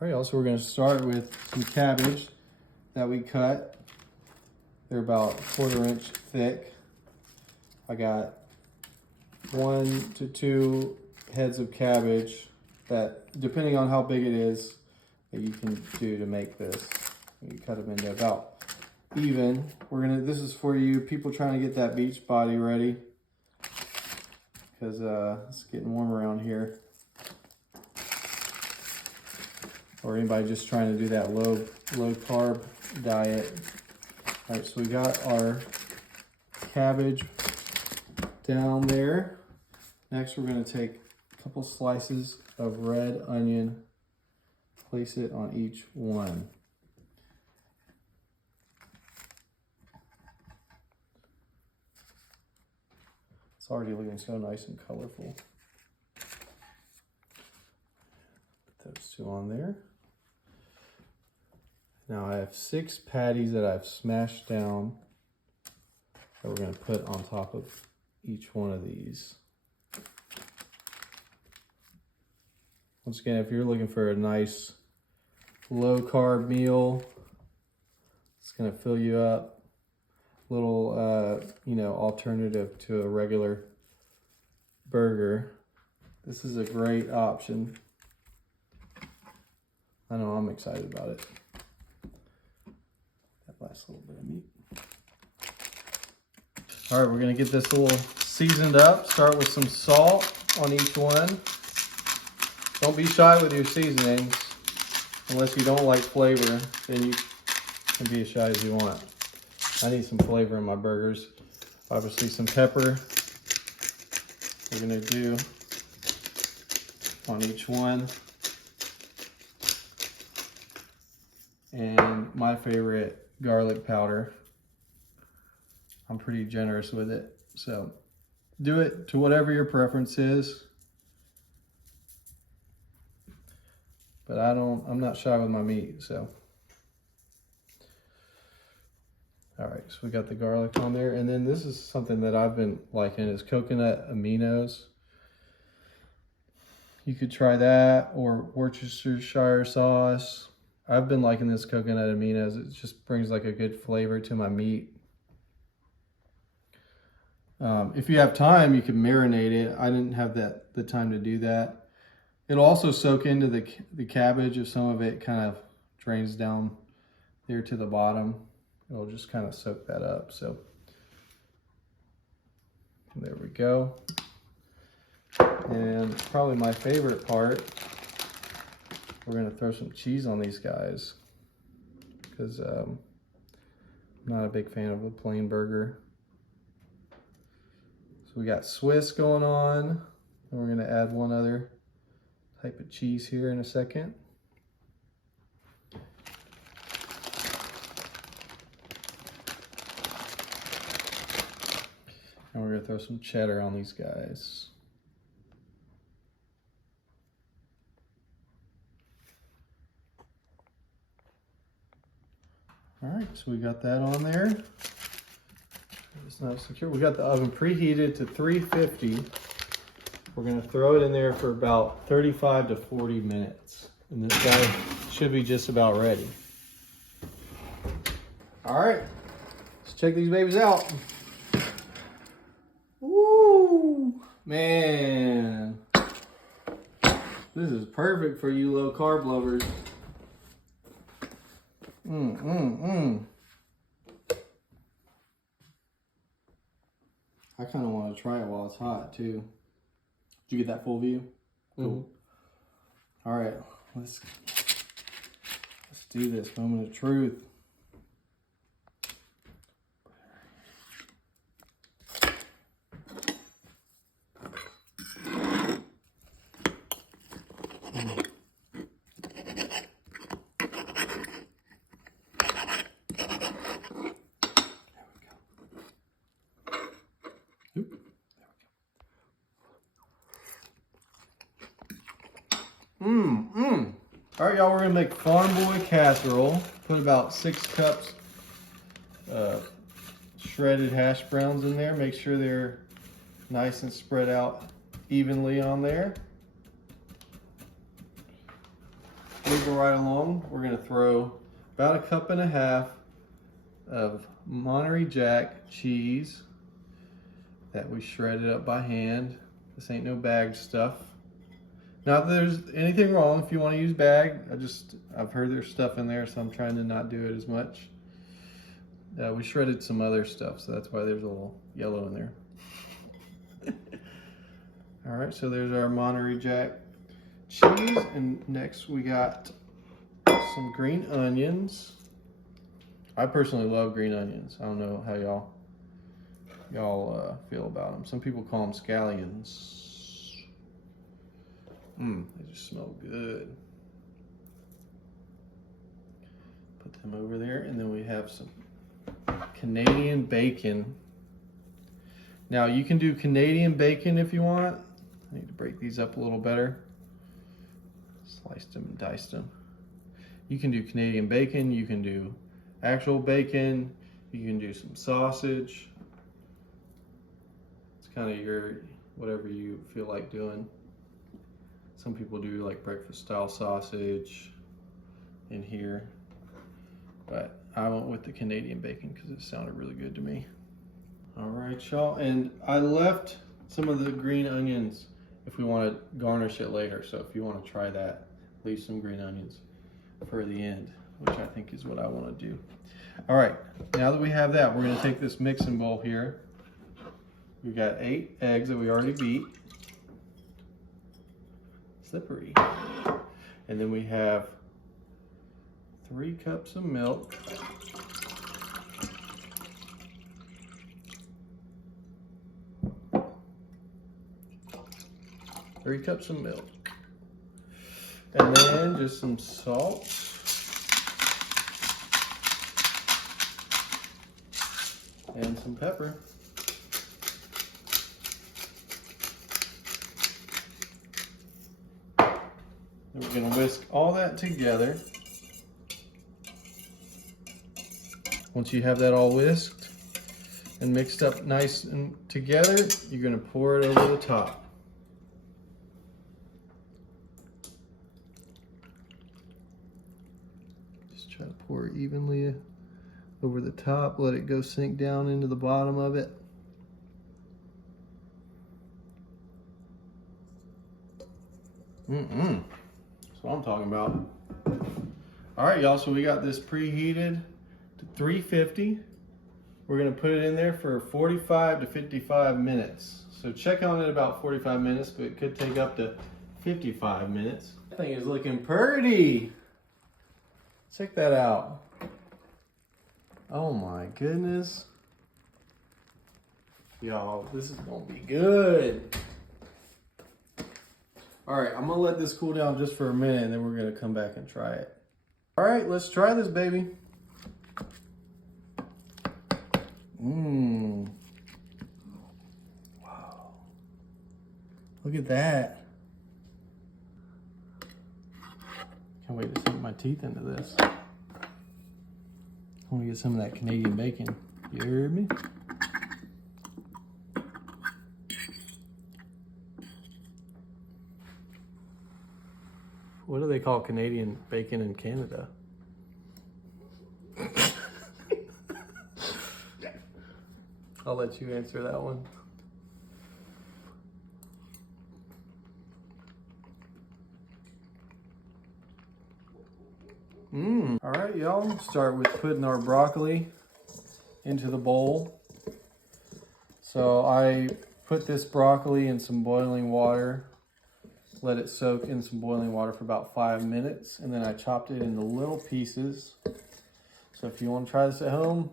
All right, also we're going to start with some cabbage that we cut. They're about 1/4 inch thick. I got 1 to 2 heads of cabbage that, depending on how big it is, that you can do to make this. You cut them into about even. This is for you people trying to get that beach body ready, because it's getting warm around here. Or anybody just trying to do that low carb diet. All right, so we got our cabbage down there. Next, we're going to take a couple slices of red onion, place it on each one. It's already looking so nice and colorful. Put those two on there. Now I have 6 patties that I've smashed down that we're going to put on top of each one of these. Once again, if you're looking for a nice low carb meal, it's going to fill you up. Little, alternative to a regular burger. This is a great option. I know I'm excited about it. Last little bit of meat. All right, we're gonna get this a little seasoned up. Start with some salt on each one. Don't be shy with your seasonings. Unless you don't like flavor, then you can be as shy as you want. I need some flavor in my burgers. Obviously some pepper. We're gonna do on each one. And my favorite, garlic powder. I'm pretty generous with it, so do it to whatever your preference is. But I'm not shy with my meat, so. All right, so we got the garlic on there, and then this is something that I've been liking, is coconut aminos. You could try that, or Worcestershire sauce. I've been liking this coconut aminos. It just brings like a good flavor to my meat. If you have time, you can marinate it. I didn't have the time to do that. It'll also soak into the cabbage if some of it kind of drains down there to the bottom. It'll just kind of soak that up. So there we go. And probably my favorite part, we're gonna throw some cheese on these guys, because I'm not a big fan of a plain burger. So we got Swiss going on, and we're gonna add one other type of cheese here in a second. And we're gonna throw some cheddar on these guys. All right, so we got that on there. It's not secure. We got the oven preheated to 350. We're gonna throw it in there for about 35 to 40 minutes. And this guy should be just about ready. All right, let's check these babies out. Woo, man. This is perfect for you low carb lovers. I kind of want to try it while it's hot too. Did you get that full view? Cool. All right, let's do this. Moment of truth. All right, y'all, we're gonna make Farm Boy Casserole. Put about 6 cups shredded hash browns in there. Make sure they're nice and spread out evenly on there. moving right along, we're gonna throw about 1.5 cups of Monterey Jack cheese that we shredded up by hand. This ain't no bagged stuff. Not that there's anything wrong if you want to use bag. I've heard there's stuff in there, so I'm trying to not do it as much. We shredded some other stuff, so that's why there's a little yellow in there. All right, so there's our Monterey Jack cheese, and next we got some green onions. I personally love green onions. I don't know how y'all feel about them. Some people call them scallions. They just smell good. Put them over there, and then we have some Canadian bacon. Now you can do Canadian bacon if you want. I need to break these up a little better. Sliced them and diced them. You can do Canadian bacon, you can do actual bacon, you can do some sausage. It's kind of whatever you feel like doing. Some people do like breakfast style sausage in here, but I went with the Canadian bacon because it sounded really good to me. All right, y'all, and I left some of the green onions if we want to garnish it later. So if you want to try that, leave some green onions for the end, which I think is what I want to do. All right, now that we have that, we're going to take this mixing bowl here. We've got 8 eggs that we already beat. Slippery. And then we have 3 cups of milk. Three cups of milk. And then just some salt. And some pepper. And we're going to whisk all that together. Once you have that all whisked and mixed up nice and together, you're going to pour it over the top. Just try to pour evenly over the top. Let it go sink down into the bottom of it. That's what I'm talking about. All right, y'all, so we got this preheated to 350. We're gonna put it in there for 45 to 55 minutes. So check on it about 45 minutes, but it could take up to 55 minutes. That thing is looking pretty. Check that out. Oh my goodness. Y'all, this is gonna be good. All right, I'm gonna let this cool down just for a minute and then we're gonna come back and try it. All right, let's try this baby. Wow. Look at that. Can't wait to sink my teeth into this. I want to get some of that Canadian bacon. You heard me? What do they call Canadian bacon in Canada? I'll let you answer that one. All right, y'all, start with putting our broccoli into the bowl. So I put this broccoli in some boiling water, let it soak in some boiling water for about 5 minutes, and then I chopped it into little pieces. So if you want to try this at home,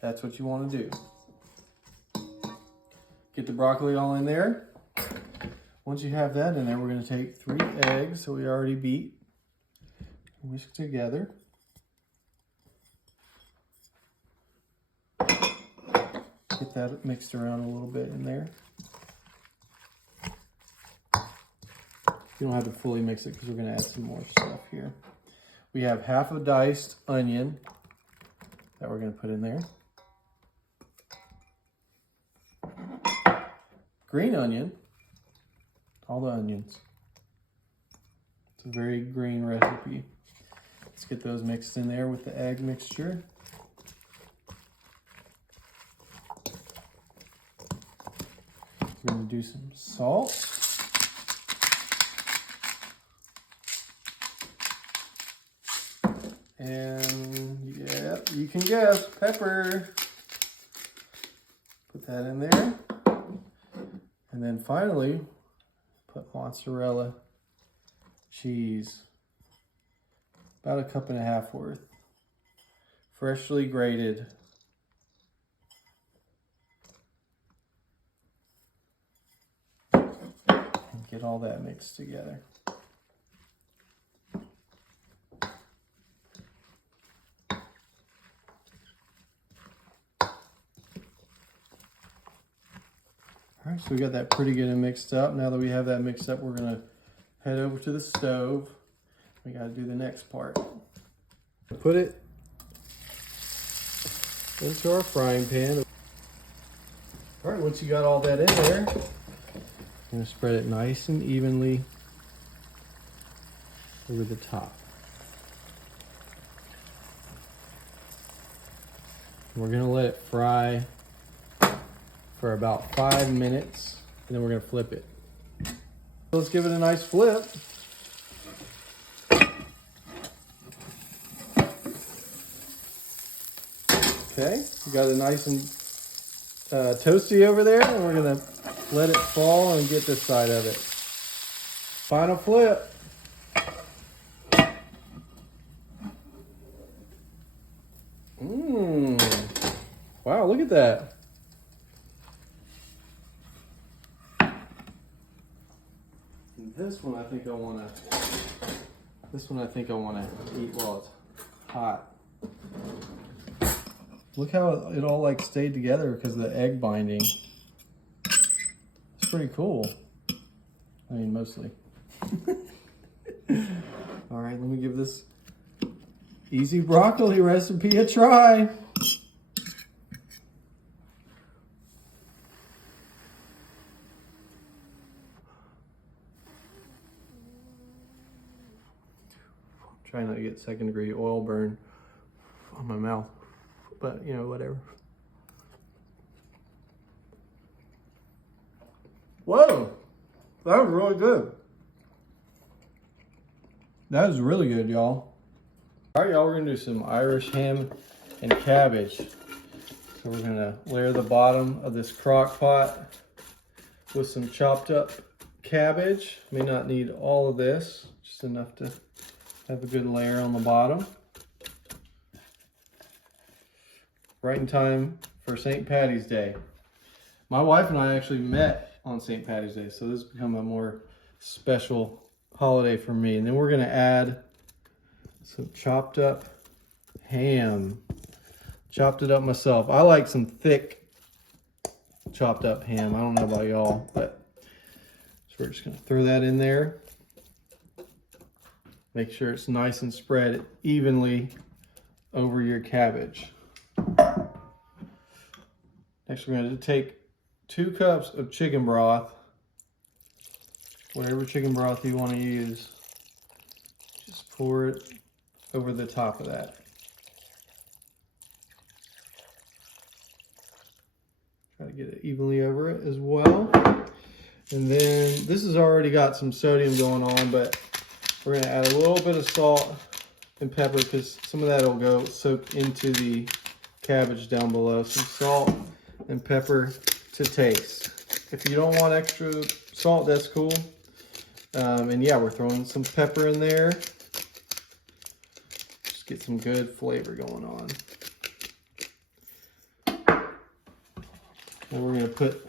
that's what you want to do. Get the broccoli all in there. Once you have that in there, we're going to take 3 eggs that we already beat, whisk together. Get that mixed around a little bit in there. You don't have to fully mix it because we're going to add some more stuff here. We have half a diced onion that we're going to put in there. Green onion, all the onions. a very green recipe. Let's get those mixed in there with the egg mixture. We're going to do some salt. And yeah, you can guess, pepper. Put that in there. And then finally, put mozzarella cheese. About 1.5 cups worth. Freshly grated. And get all that mixed together. All right, so we got that pretty good and mixed up. Now that we have that mixed up, we're gonna head over to the stove. We gotta do the next part. Put it into our frying pan. All right, once you got all that in there, you're gonna spread it nice and evenly over the top. We're gonna let it fry for about 5 minutes, and then we're gonna flip it. Let's give it a nice flip. Okay, we got it nice and toasty over there, and we're gonna let it fall and get this side of it. Final flip. Wow, look at that. This one I think I wanna eat while it's hot. Look how it all like stayed together because of the egg binding. It's pretty cool. I mean, mostly. All right, let me give this easy broccoli recipe a try. Try not to get second-degree oil burn on my mouth, but you know, whatever. Whoa, that was really good. That was really good, y'all. All right, y'all, we're gonna do some Irish ham and cabbage. So we're gonna layer the bottom of this crock pot with some chopped up cabbage. May not need all of this, just enough to have a good layer on the bottom. Right in time for St. Patty's Day. My wife and I actually met on St. Patty's Day, so this has become a more special holiday for me. And then we're gonna add some chopped up ham. Chopped it up myself. I like some thick chopped up ham. I don't know about y'all, but so we're just gonna throw that in there. Make sure it's nice and spread evenly over your cabbage. Next, we're going to take 2 cups of chicken broth, whatever chicken broth you want to use. Just pour it over the top of that. Try to get it evenly over it as well. And then this has already got some sodium going on, but we're going to add a little bit of salt and pepper because some of that will go soak into the cabbage down below. Some salt and pepper to taste. If you don't want extra salt, that's cool. And yeah, we're throwing some pepper in there. Just get some good flavor going on. And we're going to put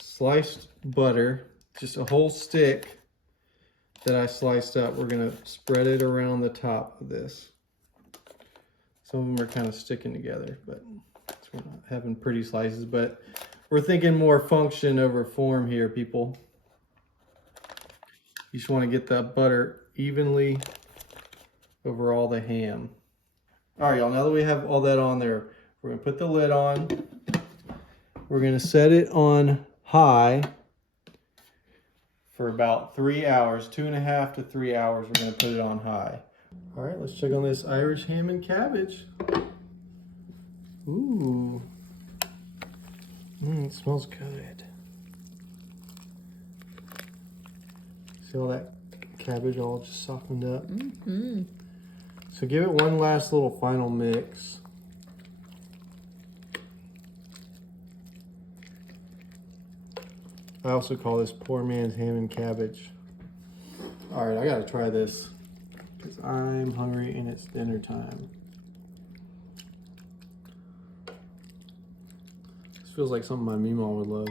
sliced butter, just a whole stick that I sliced up. We're gonna spread it around the top of this. Some of them are kind of sticking together, but we're not having pretty slices, but we're thinking more function over form here, people. You just want to get that butter evenly over all the ham. All right, y'all, now that we have all that on there, we're gonna put the lid on. We're gonna set it on high for about 3 hours, 2.5 to 3 hours. We're gonna put it on high. All right, let's check on this Irish ham and cabbage. Ooh, it smells good. See all that cabbage all just softened up? Mm-hmm. So give it one last little final mix. I also call this poor man's ham and cabbage. All right, I gotta try this because I'm hungry and it's dinner time. This feels like something my Meemaw would love.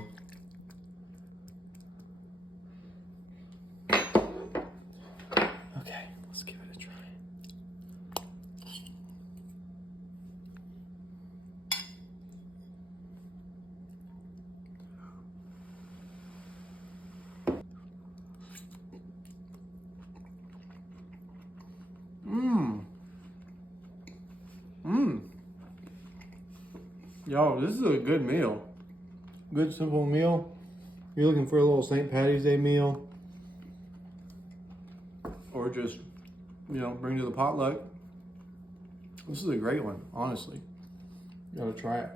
Okay, let's give it a try. Yo, this is a good meal. Good, simple meal. You're looking for a little St. Patty's Day meal. Or just, bring to the potluck. This is a great one, honestly. You gotta try it.